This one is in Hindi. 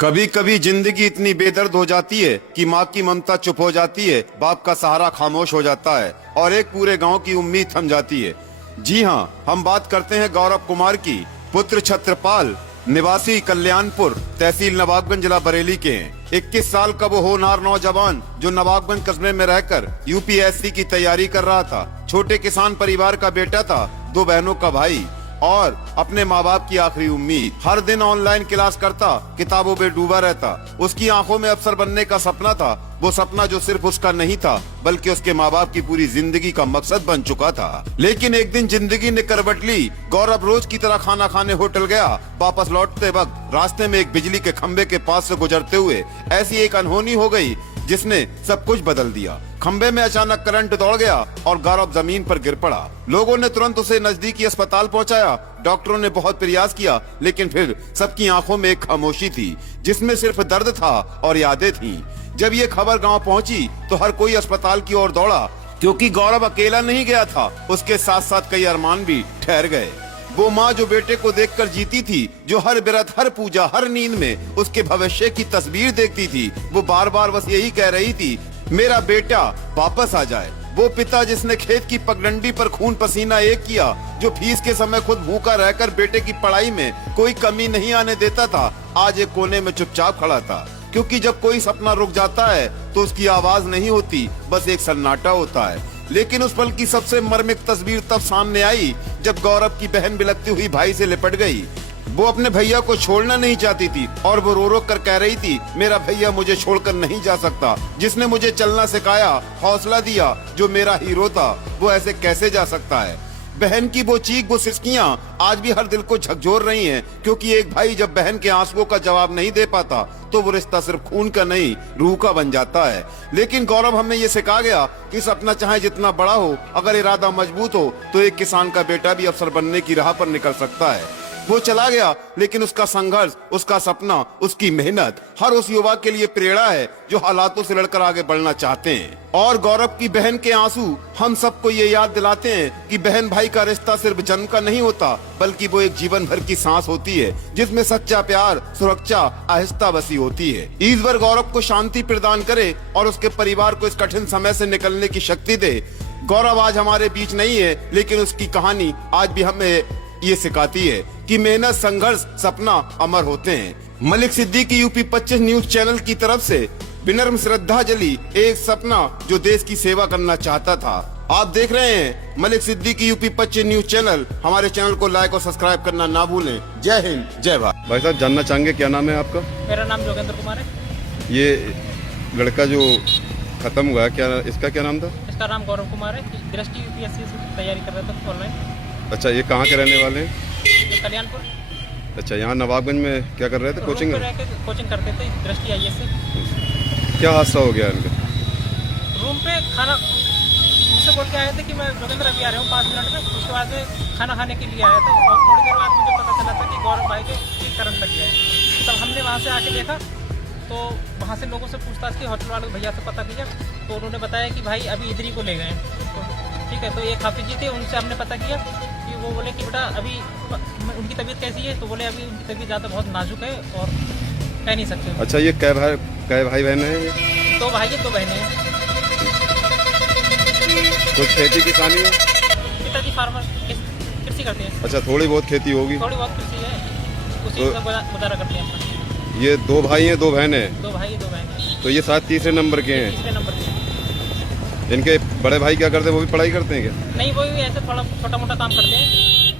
कभी कभी जिंदगी इतनी बेदर्द हो जाती है कि माँ की ममता चुप हो जाती है, बाप का सहारा खामोश हो जाता है और एक पूरे गांव की उम्मीद थम जाती है। जी हाँ, हम बात करते हैं गौरव कुमार की। पुत्र छत्रपाल, निवासी कल्याणपुर, तहसील नवाबगंज, जिला बरेली के हैं। 21 साल का वो होनहार नौजवान जो नवाबगंज कस्बे में रहकर यूपीएससी की तैयारी कर रहा था। छोटे किसान परिवार का बेटा था, 2 बहनों का भाई और अपने माँ बाप की आखिरी उम्मीद। हर दिन ऑनलाइन क्लास करता, किताबों में डूबा रहता। उसकी आंखों में अफसर बनने का सपना था, वो सपना जो सिर्फ उसका नहीं था बल्कि उसके माँ बाप की पूरी जिंदगी का मकसद बन चुका था। लेकिन एक दिन जिंदगी ने करवट ली। गौरव रोज की तरह खाना खाने होटल गया। वापस लौटते वक्त रास्ते में एक बिजली के खंबे के पास से गुजरते हुए ऐसी एक अनहोनी हो गई जिसने सब कुछ बदल दिया। खंबे में अचानक करंट दौड़ गया और गौरव जमीन पर गिर पड़ा। लोगों ने तुरंत उसे नजदीकी अस्पताल पहुंचाया। डॉक्टरों ने बहुत प्रयास किया, लेकिन फिर सबकी आंखों में एक खामोशी थी जिसमें सिर्फ दर्द था और यादें थीं। जब ये खबर गांव पहुंची तो हर कोई अस्पताल की ओर दौड़ा, क्योंकि गौरव अकेला नहीं गया था, उसके साथ साथ कई अरमान भी ठहर गए। वो माँ जो बेटे को देखकर जीती थी, जो हर व्रत, हर पूजा, हर नींद में उसके भविष्य की तस्वीर देखती थी, वो बार बार बस यही कह रही थी, मेरा बेटा वापस आ जाए। वो पिता जिसने खेत की पगडंडी पर खून पसीना एक किया, जो फीस के समय खुद भूखा रहकर बेटे की पढ़ाई में कोई कमी नहीं आने देता था, आज एक कोने में चुपचाप खड़ा था। क्योंकि जब कोई सपना रुक जाता है तो उसकी आवाज नहीं होती, बस एक सन्नाटा होता है। लेकिन उस पल की सबसे मर्मिक तस्वीर तब सामने आई जब गौरव की बहन बिलखती हुई भाई से लिपट गई। वो अपने भैया को छोड़ना नहीं चाहती थी और वो रो रो कर कह रही थी, मेरा भैया मुझे छोड़कर नहीं जा सकता। जिसने मुझे चलना सिखाया, हौसला दिया, जो मेरा हीरो था, वो ऐसे कैसे जा सकता है। बहन की वो चीख, वो सिसकियां आज भी हर दिल को झकझोर रही हैं, क्योंकि एक भाई जब बहन के आंसुओं का जवाब नहीं दे पाता तो वो रिश्ता सिर्फ खून का नहीं, रूह का बन जाता है। लेकिन गौरव हमें ये सिखा गया कि सपना चाहे जितना बड़ा हो, अगर इरादा मजबूत हो तो एक किसान का बेटा भी अफसर बनने की राह पर निकल सकता है। वो चला गया, लेकिन उसका संघर्ष, उसका सपना, उसकी मेहनत हर उस युवा के लिए प्रेरणा है जो हालातों से लड़कर आगे बढ़ना चाहते हैं। और गौरव की बहन के आंसू हम सबको ये याद दिलाते हैं कि बहन भाई का रिश्ता सिर्फ जन्म का नहीं होता, बल्कि वो एक जीवन भर की सांस होती है जिसमें सच्चा प्यार, सुरक्षा, आहिस्ता बसी होती है। ईश्वर गौरव को शांति प्रदान करे और उसके परिवार को इस कठिन समय से निकलने की शक्ति दे। गौरव आज हमारे बीच नहीं है, लेकिन उसकी कहानी आज भी हमें ये सिखाती है कि मेहनत, संघर्ष, सपना अमर होते हैं। Malik Siddiqui UP 25 news channel की तरफ से विनम्र श्रद्धांजलि, एक सपना जो देश की सेवा करना चाहता था। आप देख रहे हैं Malik Siddiqui UP 25 news channel. हमारे चैनल को लाइक और सब्सक्राइब करना ना भूलें। जय हिंद, जय भारत। भाई साहब, जानना चाहेंगे क्या नाम है आपका? मेरा नाम जोगेंद्र कुमार है। ये लड़का जो खत्म हुआ, क्या इसका क्या नाम था? इसका नाम गौरव कुमार है। दृष्टि यूपीएससी से तैयारी कर रहा था ऑनलाइन। अच्छा, ये कहाँ के रहने वाले हैं? ये कल्याणपुर। अच्छा, यहाँ नवाबगंज में क्या कर रहे थे? कोचिंग कोचिंग करते थे दृष्टि आईएएस से। क्या हादसा हो गया इनका? रूम पे खाना मुझसे बोल के आए थे कि मैं जोगेंद्र अभी आ रहा हूँ 5 मिनट में। उसके बाद में खाना खाने के लिए आया था और थोड़ी देर बाद मुझे पता चला था कि गौरव भाई के करंट लग गया है। तब हमने वहाँ से आके देखा तो वहाँ से लोगों से पूछताछ की, होटल वाले भैया से पता किया तो उन्होंने बताया कि भाई अभी इधर ही को ले गए हैं। तो ठीक है, तो एक हाफिज जी थे, उनसे हमने पता किया कि वो बोले कि बेटा अभी उनकी तबीयत कैसी है, तो बोले अभी उनकी तबीयत ज़्यादा बहुत नाजुक है और कह नहीं सकते। अच्छा, ये कै भाई बहन है? 2 भाई है, 2 बहनें हैं। कुछ खेती किसानी है? पिताजी फार्मर, कृषि करते हैं। अच्छा, थोड़ी बहुत खेती होगी? थोड़ी बहुत कृषि है, उसी से गुजारा करते हैं अपना। ये 2 भाई हैं, 2 बहन है? 2 भाई 2 बहनें। तो ये शायद तीसरे नंबर के हैं। तीसरे नंबर के। इनके बड़े भाई क्या करते हैं? वो भी पढ़ाई करते हैं क्या? नहीं, वो भी ऐसे थोड़ा छोटा मोटा काम करते हैं।